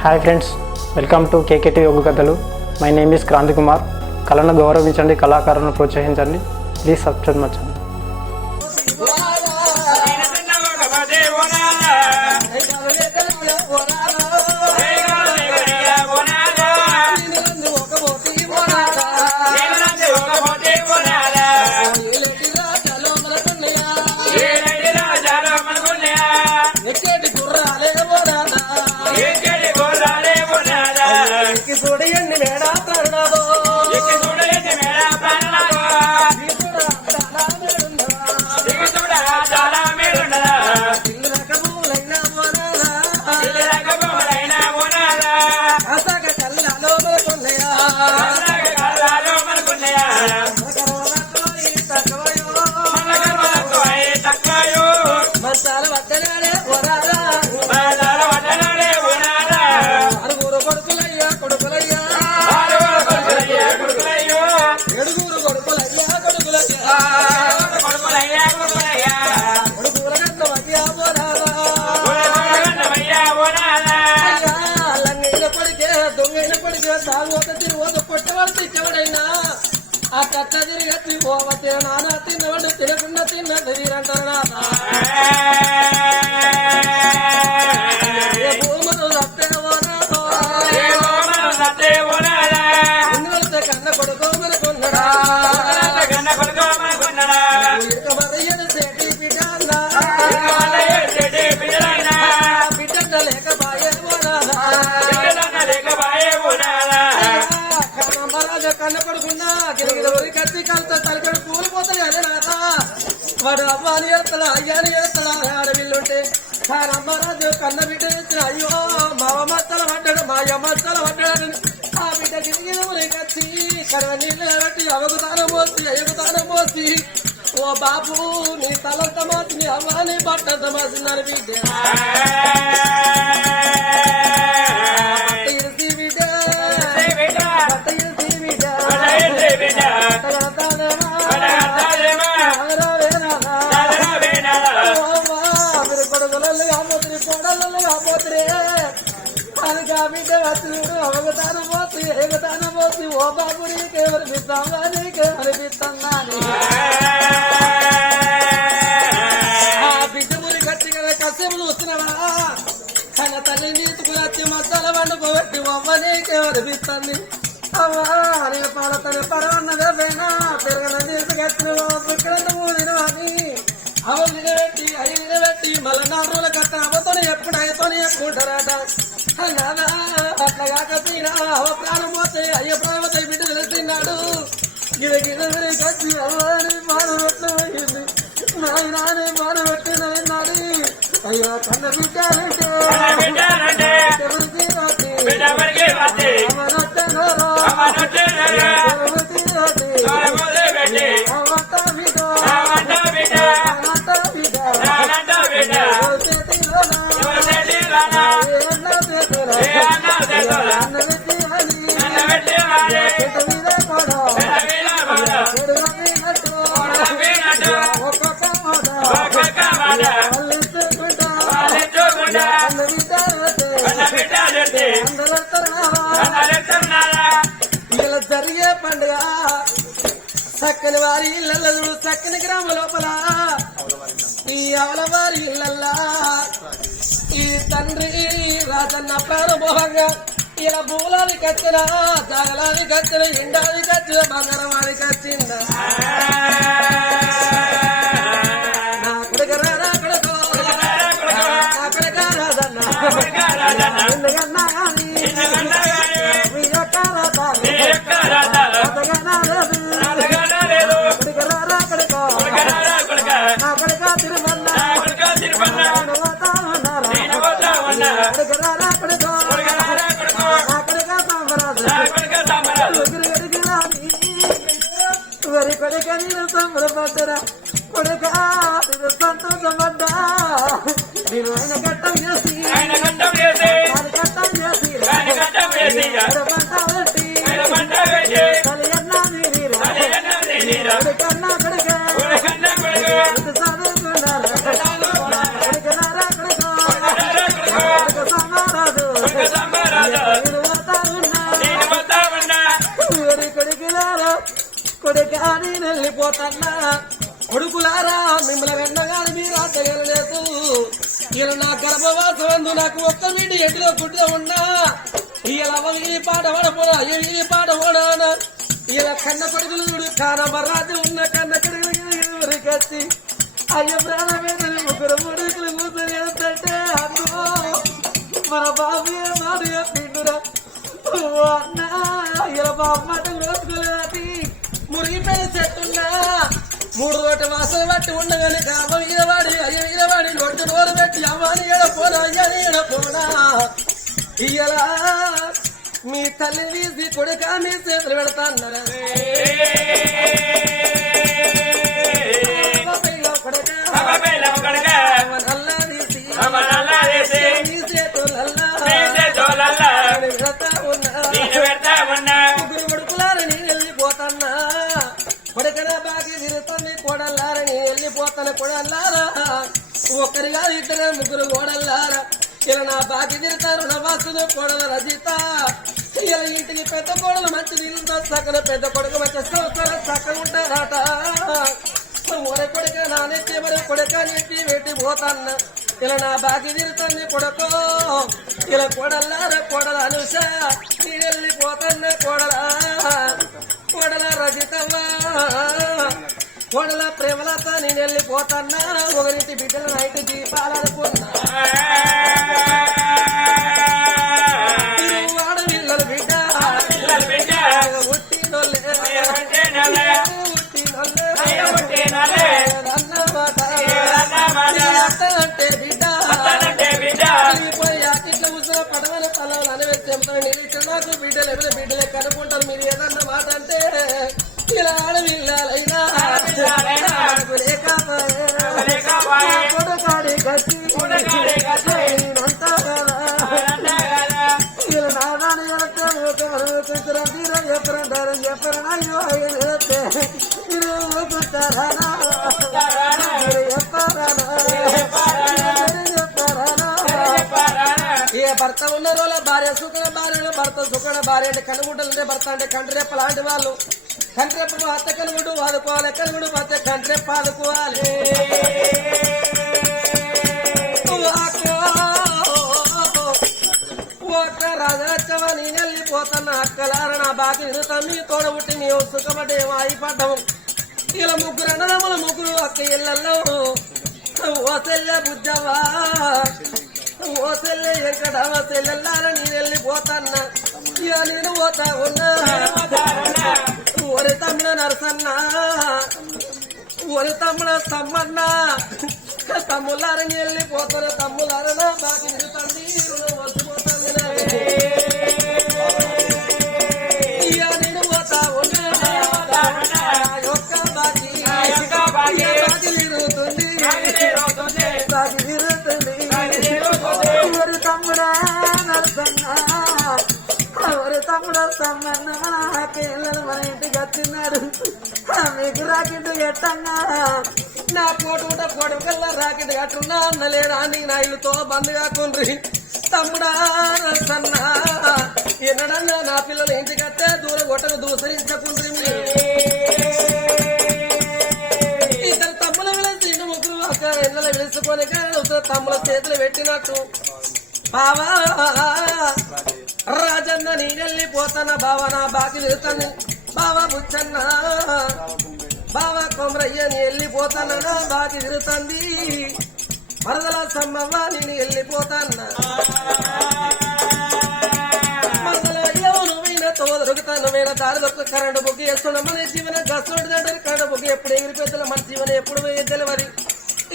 Hi friends welcome to KKT Yoga కథలు my name is Kranti Kumar కళను గౌరవించండి కళాకారులను ప్రోత్సహించండి ప్లీజ్ సబ్స్క్రైబ్ మచ్చండి చూడయండి మేడా ప్రాణాలో ఆ కట్ట తిరిగి పోవతే నాన్న తిన్నవాడు తినకుండా తిన్న తిరిగిరంటారు నాన్న కన్న పడుకున్నా గిరిగిరి కత్తి కలిత తలకడు పూలు కూలిపోతాయి అదే నాక వాడు అవ్వాని ఎడతలా అయ్యాని ఎడతలా ఆడవిల్లుంటే కానమ్మరాజు కన్న బిడ్డ ఇచ్చిన అయ్యో మావ మత్తల పడ్డాడు మా మత్తల పడ్డాడు. ఆ బిడ్డ గిరిగిరి కత్తి కరవ నీళ్ళు పెట్టి అవగుతానం పోసి అయ్యగుతానం పోసి ఓ బాబు నీ తలంత మోసి నీ అమ్మాని పట్టంత మోసిందని బిడ్డ. అవగతాను పోతు ఎగతాను పోతు ఓ బాబు నీకేమనిపిస్తావా నీకేమనిపిస్తున్నాను ఆ బిడ్డ మురి గట్టి కదా కష్టములు వస్తున్నావా కన్న తల్లి నీతుకులు వచ్చి మసాల వండుకోబట్టి అమ్మ నీకేమనిపిస్తుంది అమ్మా నీ పాల తల్లి పరవన్నదే పోయినా పెరగన తీసుకొచ్చిన బుక్కడంత మూదిన అని అవ నిలబెట్టి అవి మళ్ళీ నాలుగు రోజుల కట్ట అవతోనే ఎప్పుడు అయ్యతోనే ఎక్కుంటారట నాదా అట్లా కాకపోయినా అవ ప్రాణం పోతే అయ్య ప్రాణం పోతే బిడ్డ తెలిసినాడు ఇది గిడ కచ్చి అవ్వని మాను పెట్టింది నాయనానే మాను పెట్టినాడు అయ్యో కన్న బిడ్డాలంటే ఇలా జరిగే పండుగ చక్కని వారి ఇళ్ళల్లో చక్కని గ్రామ లోపల ఈ ఆవల వారి ఇళ్ళల్లా. ఈ తండ్రి రాజన్న ప్రారంభంగా ఇలా భూలానికి వచ్చిన జాగలానికి వచ్చిన ఎండానికి వచ్చిన బంగారమానికి వచ్చింద నా కొడుకు కొడుకు ఎందుకన్నా కొడుక నేను వెళ్ళిపోతన్నా కొడుకులారా మిమ్మల్ని వెన్నగాని మీరు తెలియలేదు ఇలా నా గర్భవాసం అందు నాకు ఒక్క వీడి ఎటులో గుడ్డ ఉన్నా. ఇలా వీరి పాట పడపోడా ఈ పాట పడానా ఇలా కన్న కొడుకులు చూడు కానమరాజు ఉన్న కన్న కొడుకులు కచ్చి అయ్య మీద ముగ్గురు ముడుకులు కూతురు ఏంటంటే అన్నో మన బాబు ఏ మాట చెప్పిండురా? ఓ ఇలా బాబు మాట లోతుకులేది మురిగిపోయిన చెట్టున్నా. మూడు రోడ్డు వాసన బట్టి ఉండగానే కామ వీరవాడి అయ్య వీరవాడి నోటి నోరు పెట్టి అమ్మాని ఎడ పోనా ఎడ పోనా. ఇయ్యలా మీ తల్లి తీసి కొడుక మీ చేతులు పెడతాన్నారా ఒక్కరిగా ఇద్దరు ముగ్గురు ఓడల్లారా? ఇలా నా బాకి తిరుతారు నా వాసులు రజిత. ఇలా ఇంటికి పెద్ద కోడలు మంచి నీళ్ళతో సక్కన పెద్ద కొడుకు మంచి సంవత్సరం చక్కగా ఉంటారట. ఒరే కొడుక నానెత్తి మరి కొడుక నెత్తి వెట్టి పోతాన్న. ఇలా నా బాకి తిరుగుతుంది కొడుకో. ఇలా కొడల్లార కొడల అనుష. నీళ్ళని పోతాన్న కొడలా. కొడల రజితవ్వా. కొడల ప్రేమలత నేను వెళ్ళిపోతాన్నా ఒకరింటి బిడ్డల నైట్ దీపాలనుకున్నా. బిడ్డ. ఉట్టినోళ్ళే అన్నమాట అంటే బిడ్డ. పడవల నిరీక్షణ బిడ్డలు ఎవరు బిడ్డలే కనుకుంటారు మీరు ఏదన్నా మాట అంటే ఇలా భర్త ఉన్న రోజుల భార్య సుఖన భార్య భర్త సుఖన భార్య అంటే కనుగుడ్డలు భర్త అంటే కంటిరెప్ప లాంటి వాళ్ళు. కంటిరెప్ప అత్త కనుగుడు వాదుకోవాలి కనుగుడు అత్త కంటిరెప్ప ఆదుకోవాలి. ఒక్క రాజరచ్చవ నేను అక్కలార నా బాకి తమ్మి తోడబుట్టి నీవు సుఖపడేమో అయిపడ్డాము ఇలా ముగ్గురు అన్నదమ్ముల ముగ్గురు అక్క ఇళ్ళల్లో ఓ సెల్లె బుజ్జవా ఓ సెల్లె ఎక్కడవ సెల్లెల్లార నేను వెళ్ళిపోతాన్నా ఇక నేను పోతా ఉన్నా. ఒరి తమ్ముడ నరసన్న ఒరి తమ్ముడ సమ్మన్న. తమ్ములారని వెళ్ళిపోతారు తమ్ములారనా బాగా తండ్రి వచ్చిపోతాను వచ్చినాడు మీకు రాకెట్ ఎట్టన్నా? నా పోటు పోటు కల్లా రాకెట్ కట్టున్నా అన్నలేరా నీ నా ఇల్లుతో బంద్ కాకుండ్రి. తమ్ముడా సన్నా ఎన్నడన్నా నా పిల్లలు ఇంటి కట్టే దూరం కొట్టను దూసరించకుండ్రి మీరు. ఇద్దరు తమ్ముల వెళ్ళి ముగ్గురు ఒక ఎన్నెల వెలుసుకొని తమ్ముల చేతులు పెట్టినట్టు. బావా రాజన్న నేనెళ్ళిపోతాన బావ? నా బాకి వెళ్తాను. బావా బుచ్చన్న బావా కొమరయ్య వెళ్ళిపోతానా వెళ్ళిపోతాన నా తిరుగుతుంది వరదల సమ్మవ్వ నేను వెళ్ళిపోతాన్నా తో దొరుకుతాను వేరే దారి కరెంటు బుక్ చేస్తున్నా మన జీవన గసోటి కరెంటు బుక్ ఎప్పుడు ఎగిరి మన జీవన ఎప్పుడు పోయేద్దలు మరి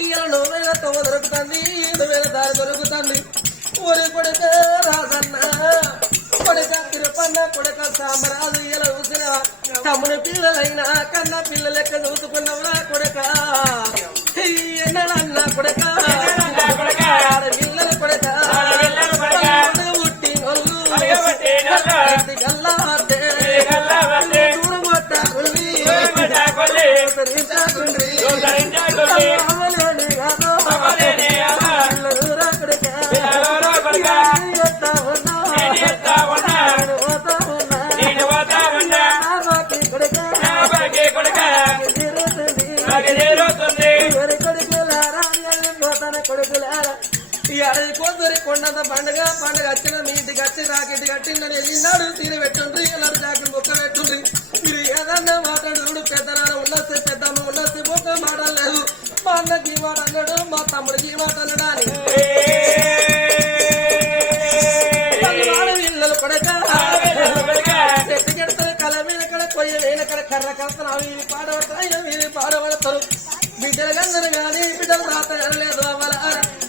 ఇయ్యాల నువ్వైనా తో దొరుకుతుంది నువ్వేనా దారి దొరుకుతుంది. ఊరి కొడుక రాజన్న. కొడుక తిరుపన్న కొడుక సామరాజు ఇలా చూసిన? తమ్ముని పిల్లలైనా కన్న పిల్ల లెక్క చూసుకున్నవా కొడుక ఎన్నడన్నా కొడుక? పిల్లల కొడుక? పుట్టినోళ్ళు గల్లాతే దూరం కొట్టాకుల్లి పండుగ పండుగ వచ్చిన మీ ఇంటికి వచ్చి రాకెట్టి కట్టిందని వెళ్ళినాడు తీరు పెట్టుండ్రి ఎల్లరు జాకి మొక్క పెట్టుండ్రి. మీరు ఏదన్నా మాట్లాడు పెద్దనాన్న ఉన్నస్తే పెద్దమ్మ ఉన్నస్తే మొక్క మాట్లాడలేదు మా అన్నకి మాట అన్నాడు మా తమ్ముడికి మాట అన్నాడు అని. పల్లెవాడ కొడక చెట్టు కల మీద కడ కొయ్య వేల కర్ర కడతారు అవి పాడబడతారు అవి పాడబడతారు బిడ్డలు గందరు కానీ బిడ్డలు రాత లేదు అవ్వాలి?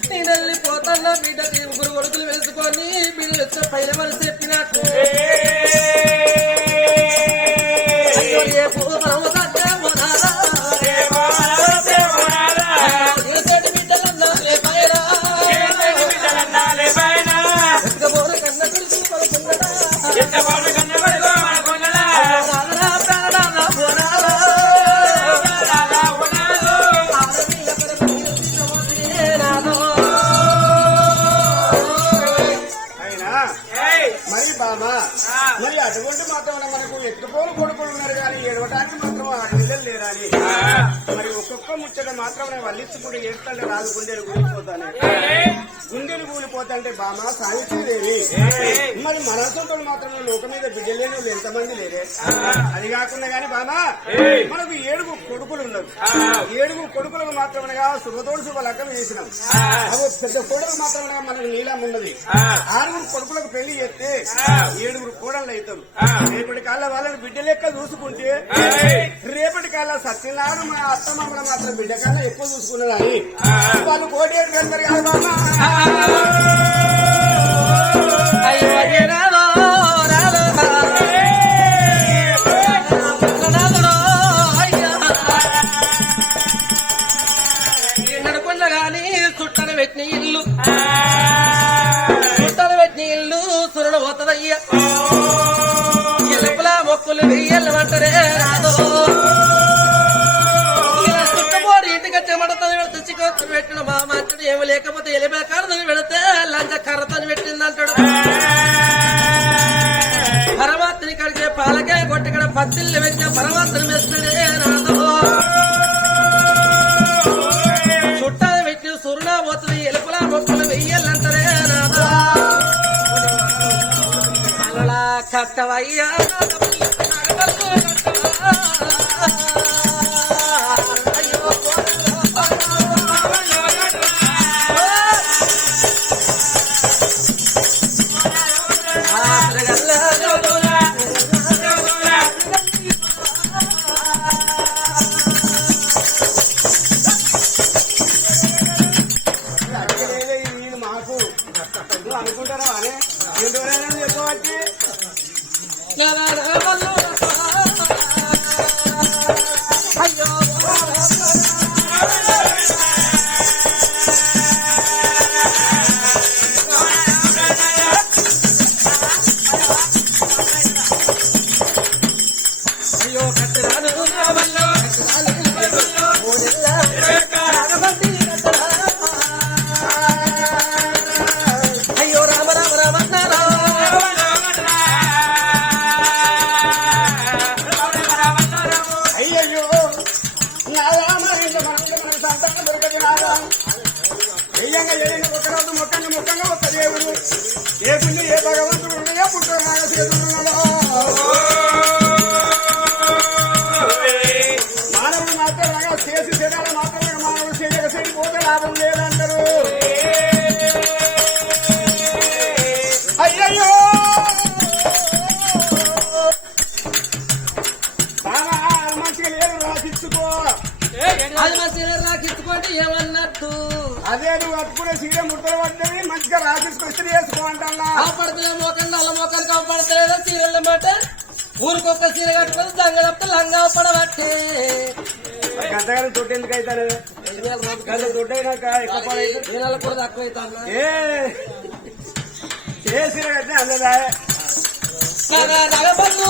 నేను వెళ్ళిపోతాను బిడ్డకి కొడుకులు వేసుకొని బిల్లు వచ్చే పైన వలసి మాత్రం వల్లించుకుంటూ ఏడుతుంటే రాదు గుండెలు కూలిపోతానే. గుండెలు కూలిపోతాంటే బామా సావిత్రిదేవి మరి మనసుతో మాత్రం లోకం మీద బిడ్డలేని ఎంతమంది లేరే? అది కాకుండా గాని బామా మనకు కొడుకులు ఉన్నారు ఏడుగురు కొడుకులకు మాత్రమనగా శుభతోడు శుభ లగ్గం వేసినాం పెద్ద కోడలు మాత్రమనగా మనకు నీలం ఉన్నది. ఆరుగురు కొడుకులకు పెళ్ళి చేస్తే ఏడుగురు కోడళ్ళు అవుతారు. రేపటి కాళ్ళ వాళ్ళని బిడ్డ లెక్క చూసుకుంటే రేపటి కాళ్ళ సత్యనారాయణ మా అత్తమామల మాత్రం బిడ్డ కన్నా ఎక్కువ చూసుకున్నారని వాళ్ళు కోటేరు వెళ్తారు కదా అయ్యో. సురుడు పోతుందయ్య ఎలుపుల మొక్కులు వెయ్యమంటారే పెట్టిన మా మంచిది ఏమి లేకపోతే ఎలిపే కరదని పెడితే లంచ కర్రతని పెట్టిందంటాడు పరమాత్మని కడిగే పాలకే కొట్టికడ పత్తిల్ని పెట్టిన పరమాత్మని వేస్తాడే కట్టవయ్యా అయ్యో అయ్యో కట్టరాను ಮಾಡ್ತಾರ ಸೀರಿಯಲ್ ಮಾಡ್ತಾರ ಊರ್ಗೋಕ ಸೀರೆ ಕಟ್ಕೊಂಡು ದಂಗಡಪ್ಪ ಲಂಗ ಪಡ ಬಟ್ಟೆ ಗದ್ದಗಾರ ದೊಡ್ಡ ಎಂದ ಕಾಯ್ತಾನ ದೊಡ್ಡ ಏನೆಲ್ಲ ಕೂಡ ದಾಖಲಾಯ್ತಾನ ಏ ಸೀರೆ ಕಟ್ಟೆ ಅಲ್ಲದ ಬಂದು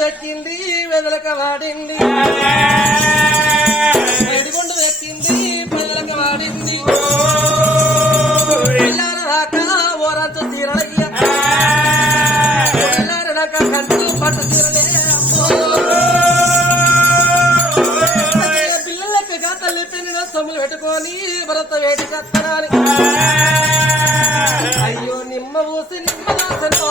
దక్కింది వెదలక వాడింది. ఎండుగుండు వెక్కింది వెదలక వాడింది. పిల్లల రాక తీరలయ్య. పట్టు తీరలే పిల్లలకి తల్లి పెళ్ళిన సొమ్ములు పెట్టుకొని భరత వేడి కత్తనాని అయ్యో నిమ్మ ఊసి నిమ్మ వాసనతో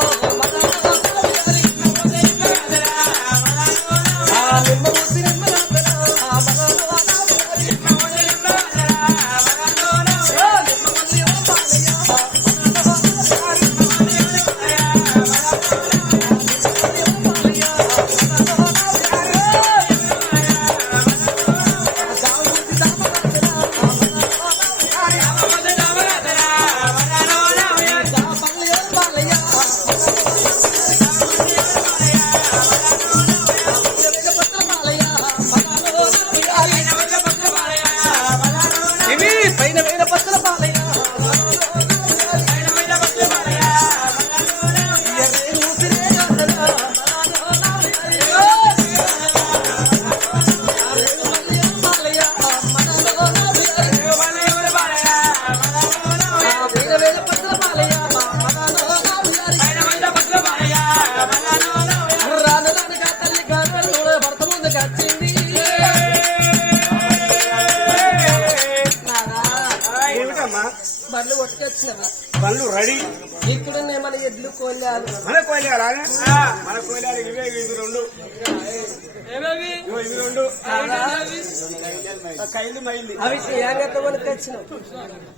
అవి యాంగత కొనుకొచ్చినావు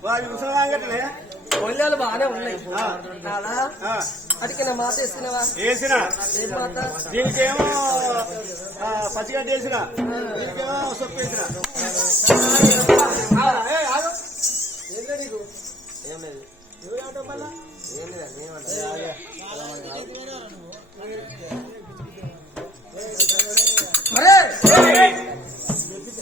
వారి ముసలాంగటనే కోళ్ళాలు బాగానే ఉన్నాయి. కాదా అడిగిన నా మాట వేసినవా? వేసిన. ఏం మాట? దీనికేమో పచ్చిగడ్డ వేసిన. దీనికేమో సొప్పు వేసిన. ఏ. ఏంటో నీకు. నువ్వు ఏమంటావు మళ్ళా? మరే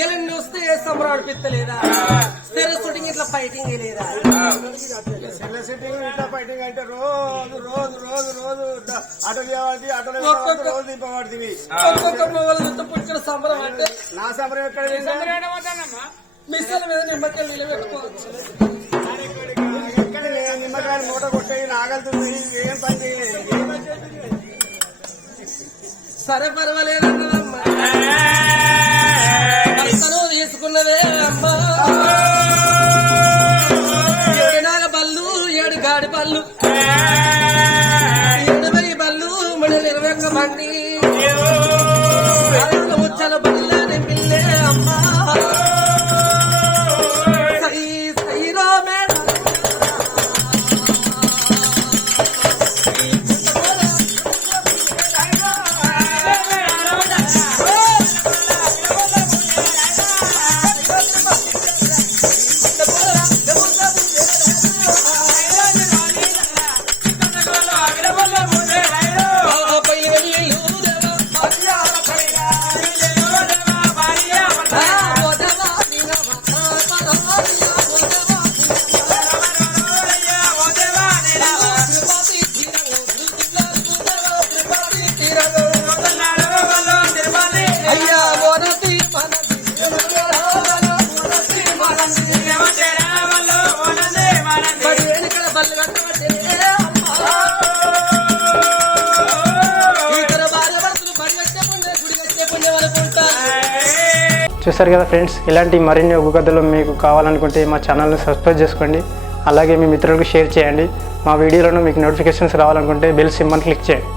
ఇలా చూస్తే ఏ సంబరం అనిపిస్తలేదా స్థిర షూటింగ్ ఇట్లా ఫైటింగ్ లేదా చిన్న సిట్టింగ్ ఇంట్లో ఫైటింగ్ అంటే రోజు రోజు రోజు రోజు తీయబడి ఆటోలో ఒక్కొక్క- రోజు దింపబడుతుంది. ఒక్కొక్క పుట్టిన సంబరం అంటే నా సమరం ఎక్కడ మిస్సల మీద నిమ్మకాయలు నిలబెట్టుకోవచ్చు నిమ్మకాయలు మూట కొట్టేవి నాగలుతుంది ఏం పని చేయలేదు. సరే పర్వాలేదన్నదమ్మా భర్తను తీసుకున్నవే అమ్మా. చూసారు కదా ఫ్రెండ్స్? ఇలాంటి మరిన్ని ఒగ్గు కథలు మీకు కావాలనుకుంటే మా ఛానల్ని సబ్స్క్రైబ్ చేసుకోండి. అలాగే మీ మిత్రులకు షేర్ చేయండి. మా వీడియోలను మీకు నోటిఫికేషన్స్ రావాలనుకుంటే బెల్ సింబల్ క్లిక్ చేయండి.